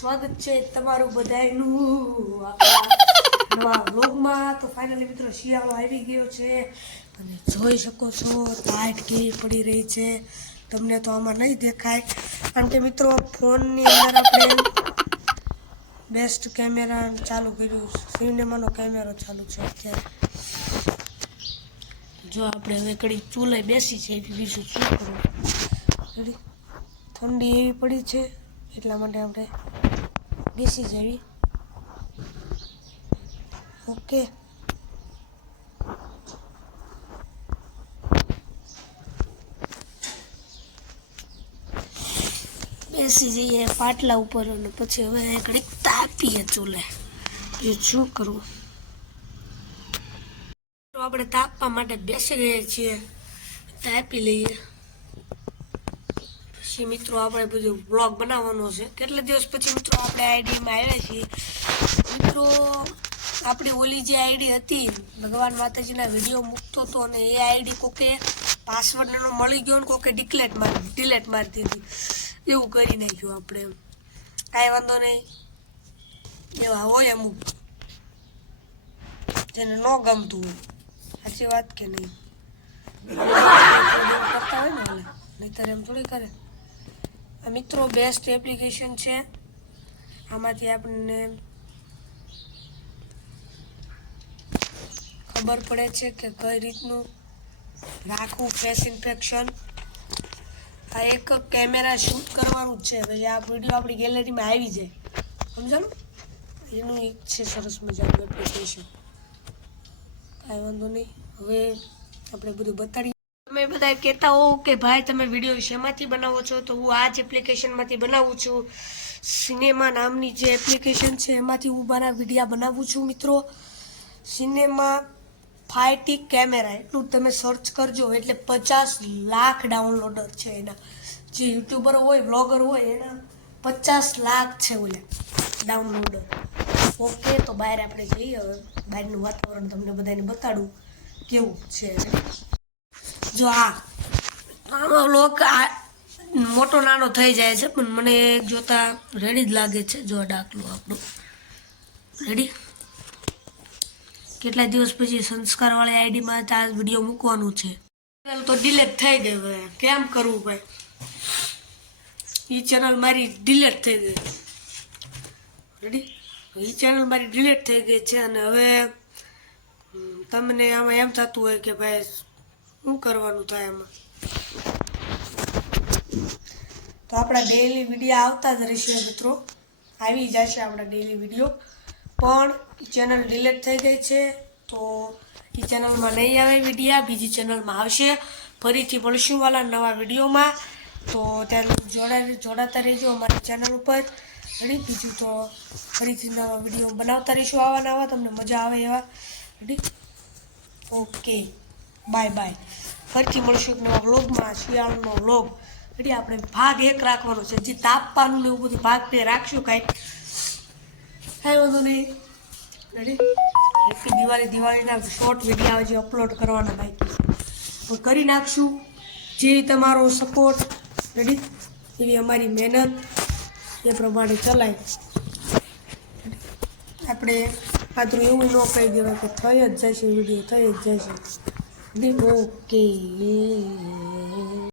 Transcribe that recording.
સ્વાગત છે તમારું બધાયનું આપણા નવા વ્લોગમાં। તો ફાઇનલી મિત્રો શિયાળો આવી ગયો છે અને જોઈ શકો છો ટાઈટ કેવી પડી રહી છે। તમને તો આમાં નહીં દેખાય કારણ કે મિત્રો ફોનની અંદર આપણે બેસ્ટ કેમેરા ચાલુ કર્યું, સિનેમાનો કેમેરો ચાલુ છે અત્યારે। જો આપણે હવે કડી ચૂલે બેસી છે બીજું શું કરવું, ઠંડી એવી પડી છે એટલા માટે આપણે બેસી જવી। ઓકે, બેસી જઈએ પાટલા ઉપર અને પછી હવે ઘડીક તાપીએ ચૂલે, બીજું શું કરવું। તો આપણે તાપવા માટે બેસી ગયા છીએ, તાપી લઈએ પછી મિત્રો આપણે બધું બ્લોગ બનાવવાનો છે। કેટલા દિવસ પછી મિત્રો આપણે આઈડીમાં આવ્યા છીએ। મિત્રો આપણી ઓલી જે આઈડી હતી ભગવાન માતાજીના વિડીયો મૂકતો હતો અને એ આઈડી કોકે પાસવર્ડ એનો મળી ગયો ને કોકે ડિલેટ મારી દીધી, એવું કરી નાખ્યું આપણે। કાંઈ વાંધો નહીં, એવા હોય અમુક જેને ન ગમતું હોય, સાચી વાત કે નહીં? કરતા હોય ને નહીંતર એમ થોડી કરે। આ મિત્રો બેસ્ટ એપ્લિકેશન છે, આમાંથી આપણને ખબર પડે છે કે કઈ રીતનું રાખવું ફેસ ઇન્ફેક્શન। આ એક કેમેરા શૂટ કરવાનું જ છે, પછી આ વિડીયો આપણી ગેલેરીમાં આવી જાય, સમજાણું? એનું એક છે સરસ મજાનું એપ્લિકેશન। કાંઈ વાંધો નહીં, હવે આપણે બધું બતાડીએ। તમે બધા કહેતા હો કે ભાઈ તમે વિડીયો શેમાંથી બનાવો છો, તો હું આ જ એપ્લિકેશનમાંથી બનાવું છું। સિનેમા નામની જે એપ્લિકેશન છે એમાંથી હું મારા વિડીયા બનાવું છું મિત્રો। સિનેમા 5T કેમેરા એટલું તમે સર્ચ કરજો એટલે 50 લાખ ડાઉનલોડર છે એના। જે યુટ્યુબર હોય વ્લોગર હોય એના 50 લાખ છે ઓલા ડાઉનલોડર। ઓકે, તો બહાર આપણે જઈએ, હવે બહારનું વાતાવરણ તમને બધાને બતાડું કેવું છે। જો આનો વ્લોગ મોટો નાનો થઈ જાય છે પણ મને જોતા રેડી જ લાગે છે। જો ડાકલું આપણું રેડી, કેટલા દિવસ પછી સંસ્કારવાળી આઈડીમાં આ વિડીયો મૂકવાનું છે। તો ડિલેટ થઈ ગઈ, હવે કેમ કરવું ભાઈ? એ ચેનલ મારી ડિલેટ થઈ ગઈ, રેડી? એ ચેનલ મારી ડિલેટ થઈ ગઈ છે અને હવે તમને આમાં એમ થતું હોય કે ભાઈ શું કરવાનું થાય એમાં, તો આપણા ડેઈલી વિડીયો આવતા જ રહેશે મિત્રો, આવી જશે આપણા ડેઈલી વિડીયો। પણ ચેનલ ડિલેટ થઈ ગઈ છે તો એ ચેનલમાં નહીં આવે વિડીયા, બીજી ચેનલમાં આવશે। ફરીથી મળશું વાલા નવા વિડીયોમાં, તો ત્યારે જોડાતા રહેજો અમારી ચેનલ ઉપર, રેડી? બીજું તો ફરીથી નવા વિડીયો બનાવતા રહીશું આવા નવા, તમને મજા આવે એવા, રેડી? Okay, bye bye. ફરીથી મળશું એક નવા વ્લોગમાં, શિયાળાનો વ્લોગ, રેડી? આપણે ભાગ 1 રાખવાનો છે, જે તાપવાનું એવું બધું ભાગ 2 રાખશું કાંઈક, કાંઈ વાંધો નહીં, રેડી? હેપી દિવાળીના શોર્ટ વિડીયો હજી અપલોડ કરવાના બાકી છે, તો કરી નાખશું। જે તમારો સપોર્ટ, રેડી? એવી અમારી મહેનત, એ પ્રમાણે ચલાય। આપણે પાત્રું એવું ન કહી દેવાય કે થઈ જ જશે વિડીયો, થઈ જ જશે, ઓકે।